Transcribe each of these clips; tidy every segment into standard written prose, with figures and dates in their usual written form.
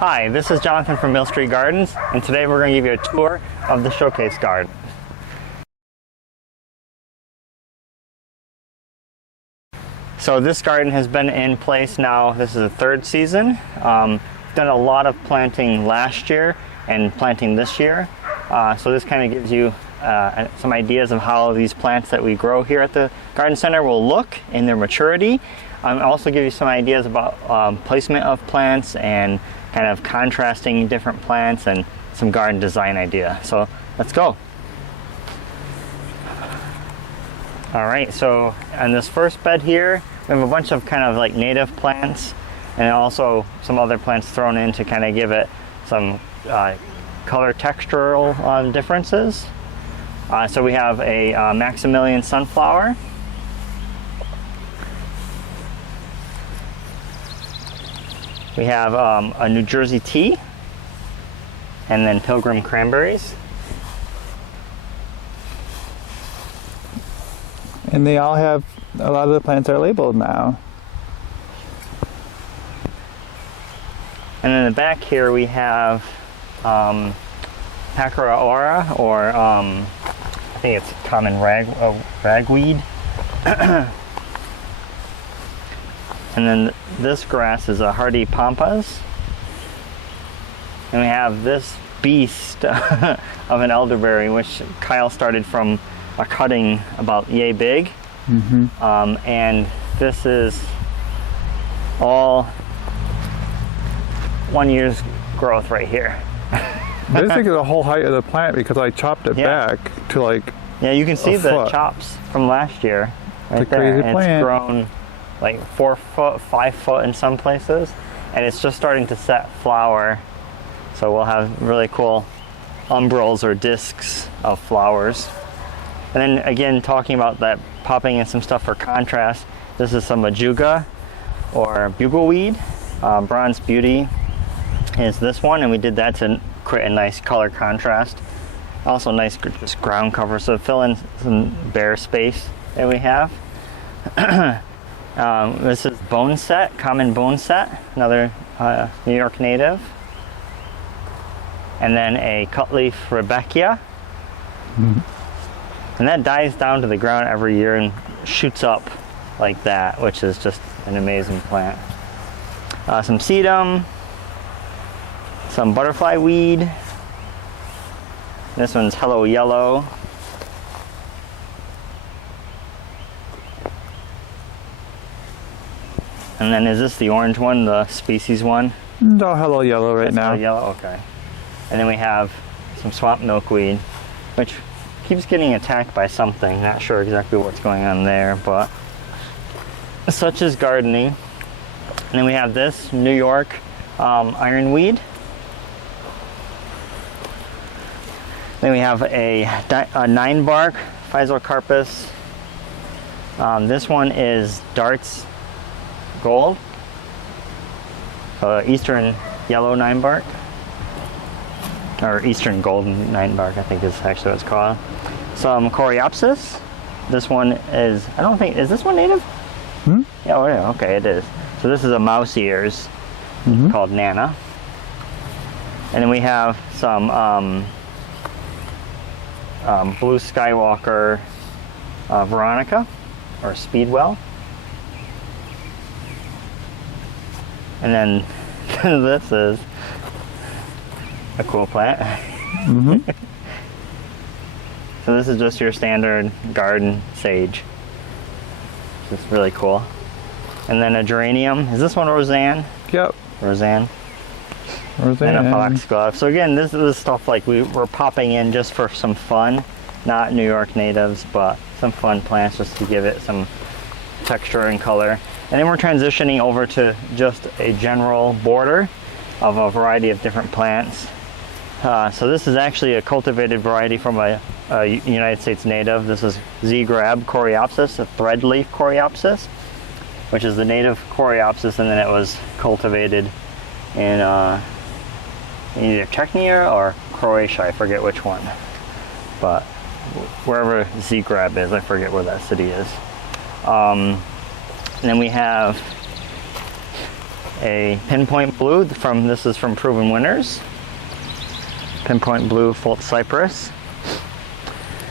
Hi, this is Jonathan from Mill Street Gardens, and today we're going to give you a tour of the showcase garden. So this garden has been in place now, this is the third season. Done a lot of planting last year and planting this year. So this kind of gives you some ideas of how these plants that we grow here at the garden center will look in their maturity. Also give you some ideas about placement of plants and kind of contrasting different plants and some garden design idea. So let's go. All right, so on this first bed here, we have a bunch of kind of like native plants and also some other plants thrown in to kind of give it some color textural differences. So we have a Maximilian sunflower. We have a New Jersey tea, and then Pilgrim cranberries. And they all have, a lot of the plants are labeled now. And in the back here we have Pachyra ora, or I think it's common ragweed. And then this grass is a hardy pampas. And we have this beast of an elderberry, which Kyle started from a cutting about yay big. Mm-hmm. And this is all 1 year's growth right here. Basically the whole height of the plant, because I chopped it back to like you can see the foot. chops from last year right It's a there. crazy And plant. it's grown like 4 foot, 5 foot in some places, and it's just starting to set flower. So we'll have really cool umbels or discs of flowers. And then again, talking about that, popping in some stuff for contrast. This is some majuga or bugleweed. Bronze Beauty is this one, and we did that to create a nice color contrast. Also nice just ground cover, so fill in some bare space that we have. This is bone set, common bone set, another New York native. And then a cutleaf Rebecca. Mm-hmm. And that dies down to the ground every year and shoots up like that, which is just an amazing plant. Some sedum, some butterfly weed. This one's Hello Yellow. And then is this the orange one, the species one? It's all Hello Yellow right That's now. Hello Yellow, okay. And then we have some swamp milkweed, which keeps getting attacked by something. Not sure exactly what's going on there, but such is gardening. And then we have this New York ironweed. Then we have a 9 bark Physocarpus. This one is Darts Gold, Eastern Yellow 9 bark, or Eastern Golden 9 bark, I think is actually what it's called. Some Coreopsis. This one is, I don't think, is this one native? Hmm? Yeah, oh, yeah, okay, it is. So this is a mouse ears called Nana. And then we have some Blue Skywalker Veronica, or Speedwell. And then this is a cool plant. Mm-hmm. So this is just your standard garden sage. It's really cool. And then a geranium. Is this one Roseanne? Yep. Roseanne. Roseanne. And a foxglove. So again, this is stuff like we're popping in just for some fun. Not New York natives, but some fun plants just to give it some texture and color. And then we're transitioning over to just a general border of a variety of different plants. So this is actually a cultivated variety from a United States native. This is Z-Grab Coreopsis, a threadleaf Coreopsis, which is the native Coreopsis, and then it was cultivated in either Czechia or Croatia, I forget which one. But wherever Z-Grab is, I forget where that city is. And then we have a pinpoint blue this is from Proven Winners. Pinpoint blue full cypress.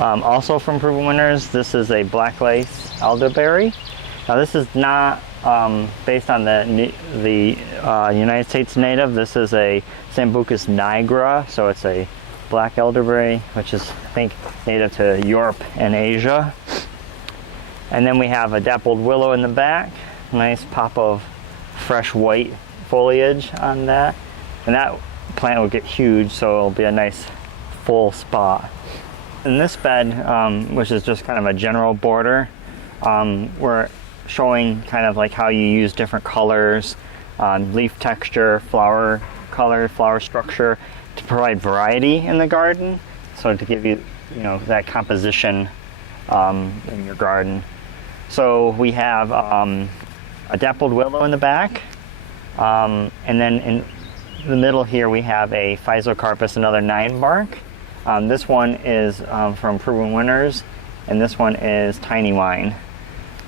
Also from Proven Winners, this is a black lace elderberry. Now this is not based on the United States native. This is a Sambucus nigra, so it's a black elderberry, which is, I think, native to Europe and Asia. And then we have a dappled willow in the back. Nice pop of fresh white foliage on that. And that plant will get huge, so it'll be a nice full spot. In this bed, which is just kind of a general border, we're showing kind of like how you use different colors, leaf texture, flower color, flower structure, to provide variety in the garden, so to give you, that composition in your garden. So we have a dappled willow in the back, and then in the middle here we have a Physocarpus, another 9-bark. This one is from Proven Winners, and this one is Tiny Wine,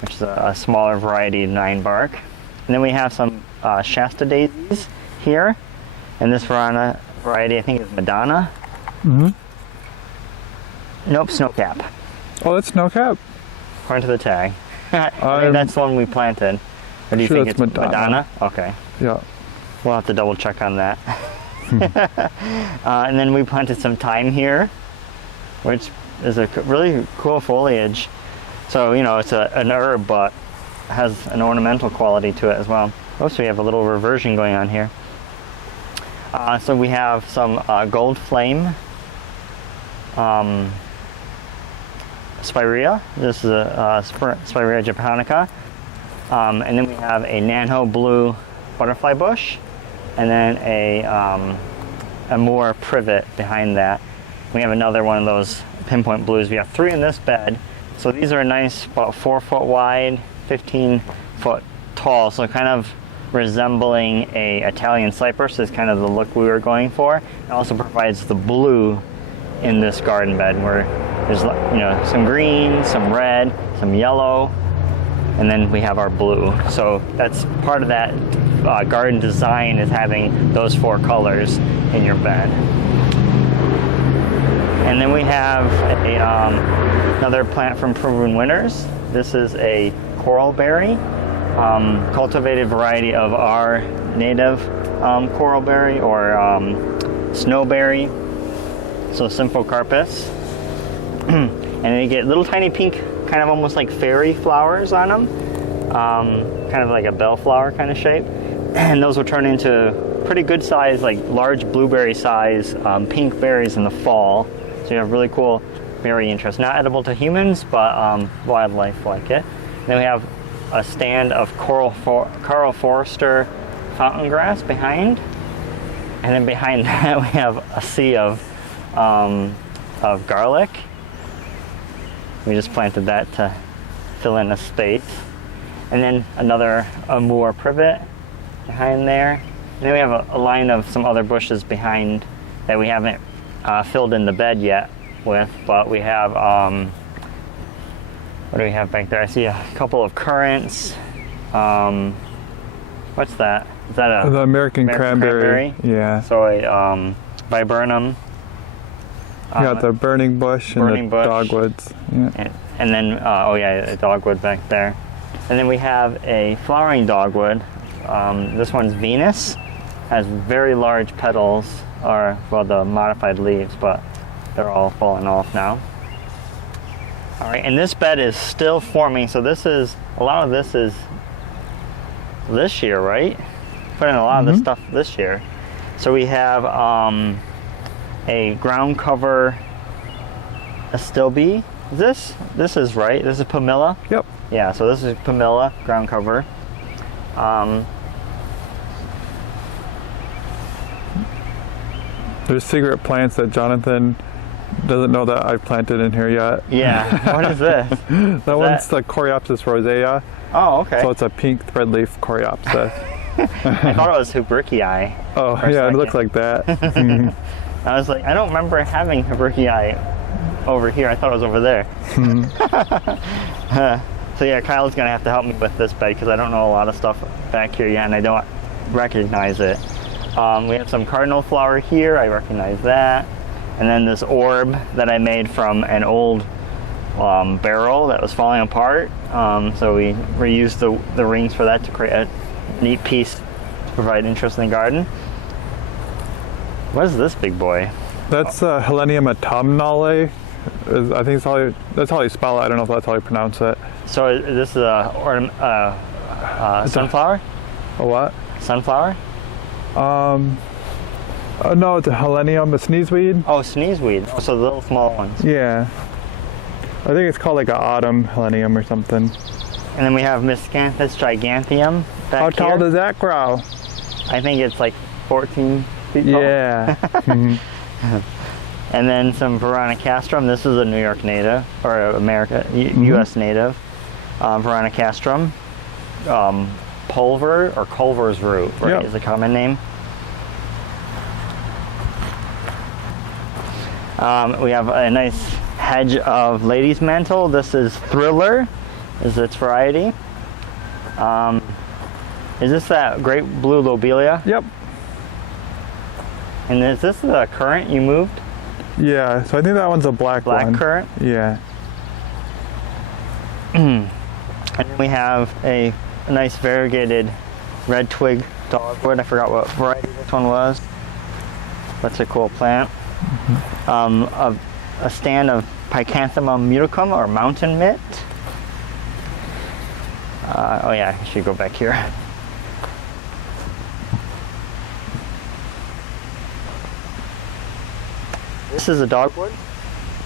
which is a smaller variety of 9-bark. And then we have some Shasta daisies here, and this variety I think is Madonna. Mm-hmm. Nope, Snowcap. Oh, that's Snowcap? According to the tag. I think that's the one we planted. Or do you think it's Madonna? Okay. Yeah. We'll have to double check on that. And then we planted some thyme here, which is a really cool foliage. So, it's an herb, but has an ornamental quality to it as well. Also, we have a little reversion going on here. So we have some gold flame spirea. This is a Spirea japonica. And then we have a Nanho blue butterfly bush, and then a more privet behind that. We have another one of those pinpoint blues. We have 3 in this bed. So these are nice, about 4 foot wide, 15 foot tall. So kind of resembling a Italian cypress is kind of the look we were going for. It also provides the blue in this garden bed, where there's some green, some red, some yellow, and then we have our blue. So that's part of that garden design, is having those 4 colors in your bed. And then we have another plant from Proven Winners. This is a coral berry, cultivated variety of our native coral berry, or snowberry, so Symphocarpus. And they get little tiny pink, kind of almost like fairy flowers on them, kind of like a bellflower kind of shape. And those will turn into pretty good size, like large blueberry size pink berries in the fall. So you have really cool berry interest. Not edible to humans, but wildlife like it. Then we have a stand of Carl Forster fountain grass behind. And then behind that we have a sea of garlic. We just planted that to fill in a space. And then another Amur privet behind there. And then we have a line of some other bushes behind that we haven't filled in the bed yet with, but we have, what do we have back there? I see a couple of currants. What's that? Is that the American cranberry? Yeah. So a viburnum. You got the burning bush and the dogwoods. Yeah. And then, a dogwood back there. And then we have a flowering dogwood. This one's Venus. Has very large petals, or the modified leaves, but they're all falling off now. All right, and this bed is still forming. So a lot of this is this year, right? Put in a lot of this stuff this year. So we have a ground cover astilbe. This is right. This is Pamela. Yep. Yeah. So this is Pamela ground cover. There's secret plants that Johnathan doesn't know that I planted in here yet. Yeah. What is this? That one's the Coreopsis rosea. Oh, okay. So it's a pink threadleaf Coreopsis. I thought it was Huberkii. Oh, yeah, it looks like that. I was like, I don't remember having Huberkii over here. I thought it was over there. So yeah, Kyle's gonna have to help me with this bed because I don't know a lot of stuff back here yet, and I don't recognize it. We have some cardinal flower here. I recognize that. And then this orb that I made from an old barrel that was falling apart. So we reused the rings for that to create a neat piece to provide interest in the garden. What is this big boy? That's Helenium autumnale. I think that's how you spell it. I don't know if that's how you pronounce it. So this is a sunflower? A what? Sunflower? No, it's a Helenium, a sneezeweed. Oh, sneezeweed. Oh, so the little small ones. Yeah. I think it's called like an autumn Helenium or something. And then we have Miscanthus giganteum back How tall here. does that grow? I think it's like 14 feet tall. Yeah. And then some Veronicastrum. This is a New York native, or U.S. native. Veronicastrum. Pulver, or Culver's root, right, Yep. is a common name. We have a nice hedge of lady's mantle. This is Thriller, is its variety. Is this that great blue lobelia? Yep. And is this the currant you moved? Yeah, so I think that one's a black one. Black currant? Yeah. And then we have a nice variegated red twig dogwood. I forgot what variety this one was. That's a cool plant. A stand of Picanthamum muticum, or mountain mint. Oh yeah, I should go back here. This is a dogwood.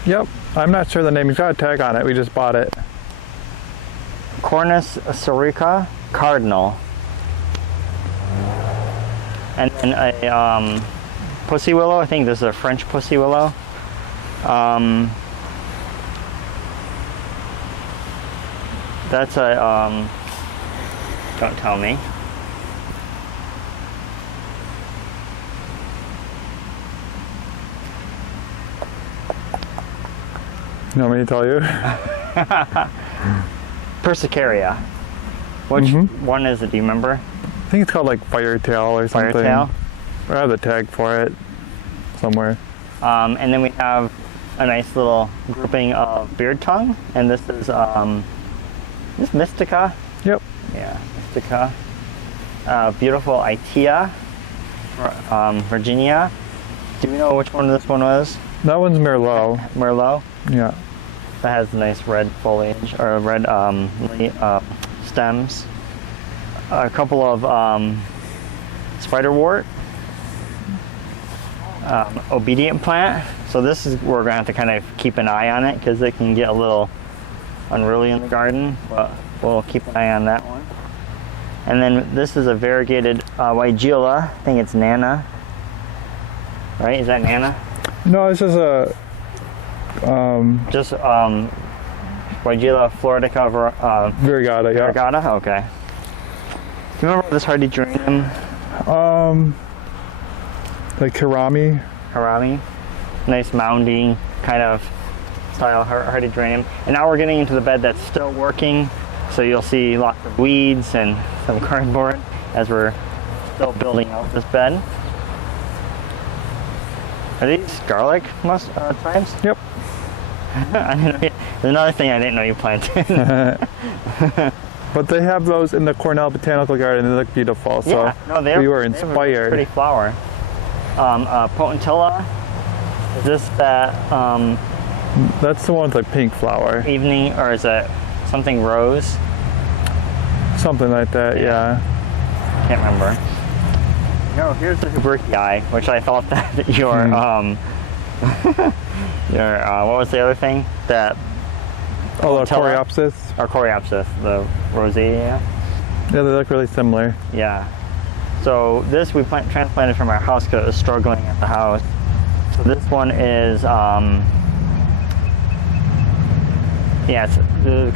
Yep. I'm not sure the name. He's got a tag on it. We just bought it. Cornus sorica cardinal. And then a pussy willow. I think this is a French pussy willow. That's a don't tell me. You want me to tell you? Persicaria. Which one is it? Do you remember? I think it's called like Firetail or something. Firetail. I have the tag for it somewhere. And then we have a nice little grouping of beard tongue, and this is this Mystica. Yep. Yeah, Mystica. Beautiful Itea, Virginia. Do we know which one this one was? That one's Merlot. Merlot. Yeah. That has nice red foliage, or red stems. A couple of spiderwort. Obedient plant. So this is where we're gonna have to kind of keep an eye on it because it can get a little unruly in the garden, but we'll keep an eye on that one. And then this is a variegated Weigela. I think it's Nana. Right? Is that Nana? No, it's just a Just Weigela floridica Variegata. Yeah. variegata? Okay. Do you remember this hardy geranium? Like Karami. Harami? Nice mounding kind of style hardy geranium. And now we're getting into the bed that's still working. So you'll see lots of weeds and some cardboard as we're still building out this bed. Are these garlic chimes? Yep. I didn't know there's another thing I didn't know you planted. But they have those in the Cornell Botanical Garden. They look beautiful. So Yeah, no, we were they have a inspired. pretty flower. Potentilla. Is this that That's the one with the pink flower. evening, or is it something rose? Something like that. Yeah. Can't remember. No, here's the Hubertii, which I thought that your what was the other thing that? Oh, the Potentilla? Coreopsis. Or Coreopsis, the rosea. Yeah, they look really similar. Yeah. So this we transplanted from our house because it was struggling at the house. So this one is, the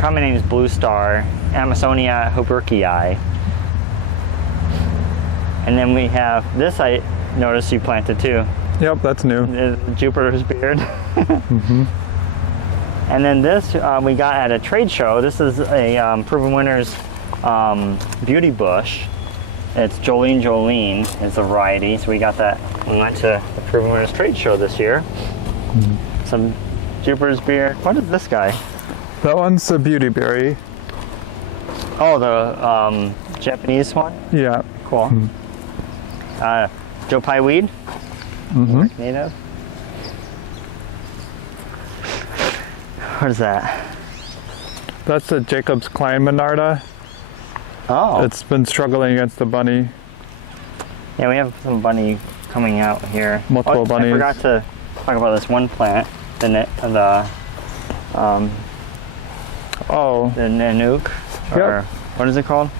common name is Blue Star, Amasonia Hubertii. And then we have this I noticed you planted too. Yep, that's new. Jupiter's beard. And then this we got at a trade show. This is a Proven Winners beauty bush. It's Jolene is the variety. So we got that. We went to the Proven Winners Trade Show this year. Some Jupiter's beer. What is this guy? That one's a beauty berry. Oh, the Japanese one? Yeah. Cool. Joe Pye weed? Native. What is that? That's the Jacob's Klein Monarda. Oh. It's been struggling against the bunny. Yeah, we have some bunny coming out here. Multiple bunnies. I forgot to talk about this one plant, the Nanook, or Yep. what is it called?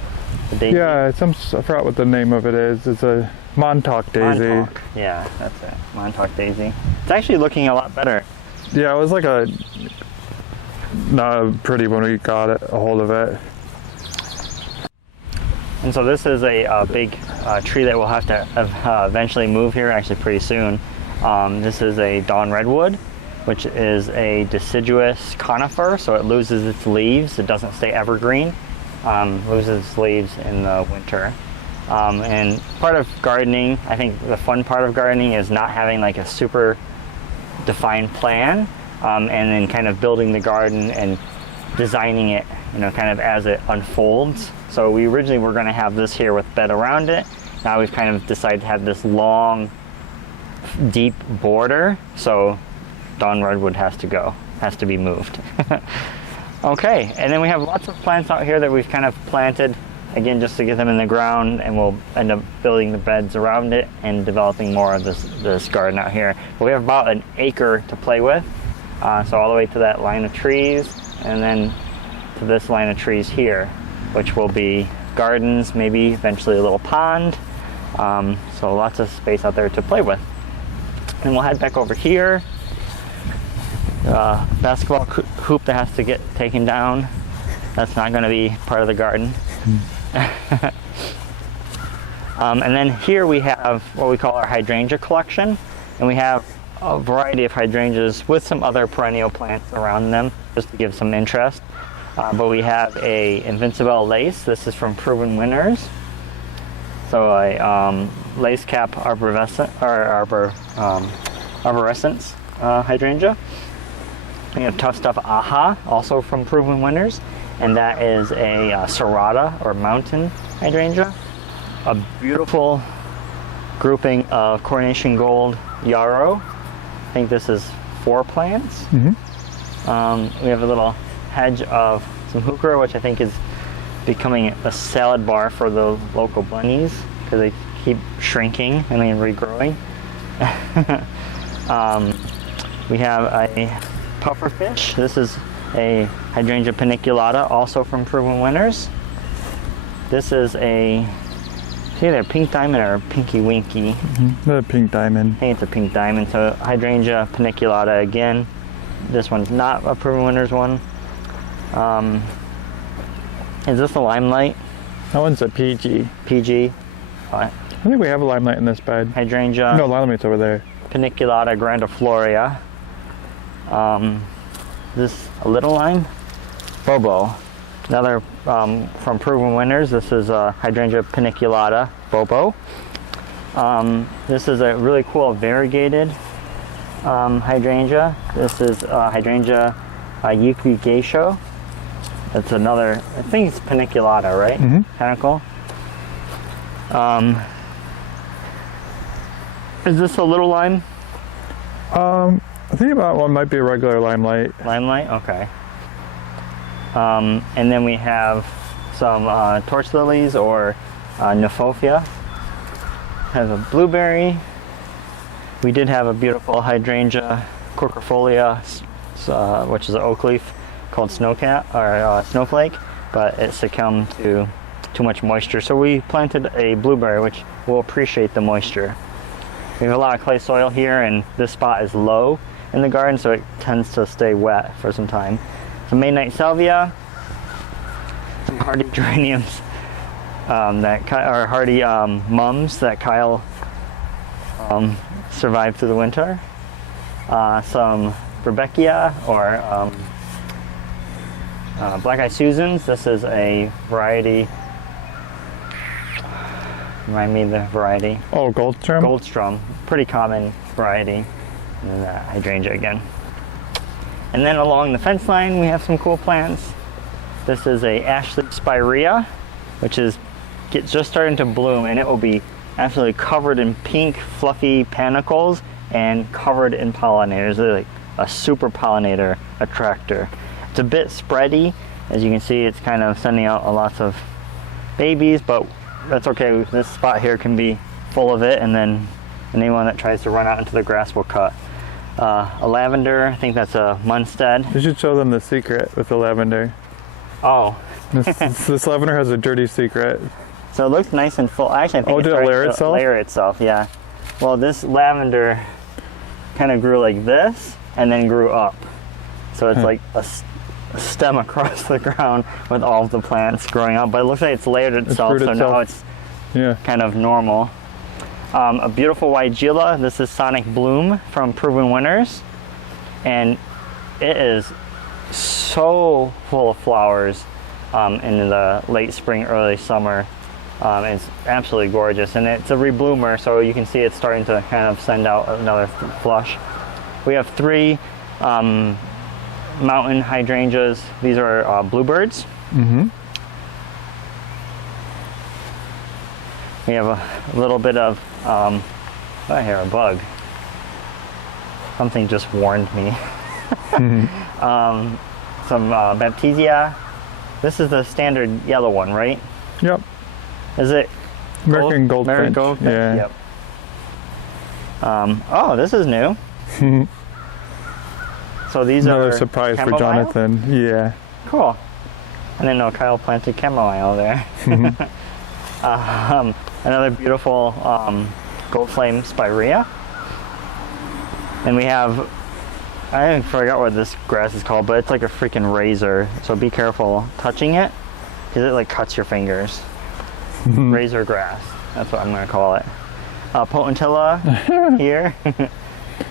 The daisy? Yeah, I forgot what the name of it is. It's a Montauk daisy. Montauk. Yeah, that's it. Montauk daisy. It's actually looking a lot better. Yeah, it was like not pretty when we got a hold of it. And so this is a big tree that we'll have to eventually move here, actually pretty soon. This is a dawn redwood, which is a deciduous conifer, so it loses its leaves. It doesn't stay evergreen, loses its leaves in the winter. And part of gardening, I think the fun part of gardening is not having like a super defined plan, and then kind of building the garden and designing it, kind of as it unfolds. So we originally were going to have this here with bed around it. Now we've kind of decided to have this long, deep border. So dawn redwood has to be moved. Okay, and then we have lots of plants out here that we've kind of planted, again, just to get them in the ground, and we'll end up building the beds around it and developing more of this garden out here. But we have about an acre to play with. So all the way to that line of trees, and then to this line of trees here, which will be gardens, maybe eventually a little pond. So lots of space out there to play with. And we'll head back over here. Basketball hoop that has to get taken down. That's not going to be part of the garden. And then here we have what we call our hydrangea collection. And we have a variety of hydrangeas with some other perennial plants around them, just to give some interest. But we have a Invincible lace. This is from Proven Winners. So a lace cap arborescence hydrangea. We have Tough Stuff Aha, also from Proven Winners, and that is a serrata or mountain hydrangea. A beautiful grouping of Coronation Gold yarrow. I think this is 4 plants. We have a little hedge of some heuchera, which I think is becoming a salad bar for the local bunnies because they keep shrinking and then regrowing. We have a pufferfish. This is a hydrangea paniculata, also from Proven Winners. This is it's either pink diamond or pinky winky. The pink diamond. I think it's a pink diamond. So hydrangea paniculata again. This one's not a Proven Winners one. Is this a limelight? That one's a PG. PG. I think we have a limelight in this bed. Hydrangea. No, limelight's over there. Paniculata grandifloria. This a little lime. Bobo. Another from Proven Winners. This is hydrangea paniculata Bobo. This is a really cool variegated hydrangea. This is hydrangea Yuki Geisho. That's another, I think it's paniculata, right? Kind of cool. Is this a little lime? I think that one might be a regular limelight. Limelight, okay. And then we have some torch lilies or Nephophia. Have a blueberry. We did have a beautiful hydrangea quercifolia, which is an oak leaf called snowflake, but it succumbed to too much moisture. So we planted a blueberry, which will appreciate the moisture. We have a lot of clay soil here, and this spot is low in the garden, so it tends to stay wet for some time. Some Midnight Salvia, some hardy geraniums, or hardy mums that Kyle survived through the winter. Some Rebecca or Black Eyed Susans. This is a variety. Remind me of the variety. Oh, Goldstrom? Goldstrom, pretty common variety. And then that hydrangea again. And then along the fence line, we have some cool plants. This is a Ashley spirea, which is just starting to bloom, and it will be absolutely covered in pink, fluffy panicles and covered in pollinators. They're like a super pollinator attractor. It's a bit spready. As you can see, it's kind of sending out lots of babies, but that's okay. This spot here can be full of it, and then anyone that tries to run out into the grass will cut. A lavender, I think that's a Munstead. You should show them the secret with the lavender. Oh. This lavender has a dirty secret. So it looks nice and full. Actually, I think it's did it layer itself? Layer itself, yeah. Well, this lavender kind of grew like this and then grew up. So it's like a stem across the ground with all of the plants growing up. But it looks like it's layered itself, so now it's kind of normal. A beautiful white Gila. This is Sonic Bloom from Proven Winners. And it is so full of flowers in the late spring, early summer. It's absolutely gorgeous, and it's a rebloomer, so you can see it's starting to kind of send out another flush. We have 3 mountain hydrangeas. These are bluebirds. Mm-hmm. We have a little bit of, I hear a bug. Something just warned me. Mm-hmm. Some Baptisia. This is the standard yellow one, right? Yep. Is it American Goldfinch? American Goldfinch? Yeah. Yep. Oh, this is new. So these Another are surprise for chamomile? Jonathan. Yeah. Cool. I didn't know Kyle planted chamomile there. Another beautiful gold flame spirea. And we have, I forgot what this grass is called, but it's like a freaking razor. So be careful touching it, because it like cuts your fingers. Razor grass, that's what I'm gonna call it. Potentilla here.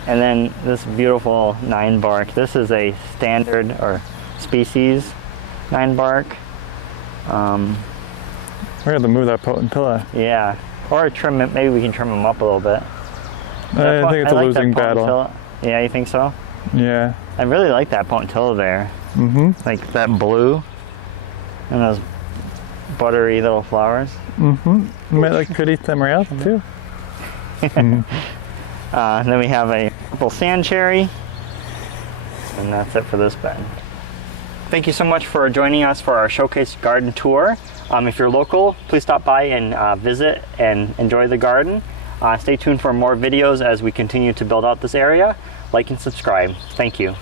And then this beautiful 9-bark. This is a standard or species 9-bark. We're going to move that potentilla. Yeah, or trim it. Maybe we can trim them up a little bit. I think it's a like losing that battle. potentilla. Yeah, you think so? Yeah. I really like that potentilla there. Mm-hmm. Like that blue and those buttery little flowers. Mm-hmm. You might like pretty tamarind too. And then we have a purple sand cherry, and that's it for this bed. Thank you so much for joining us for our showcase garden tour. If you're local, please stop by and visit and enjoy the garden. Stay tuned for more videos as we continue to build out this area. Like and subscribe. Thank you.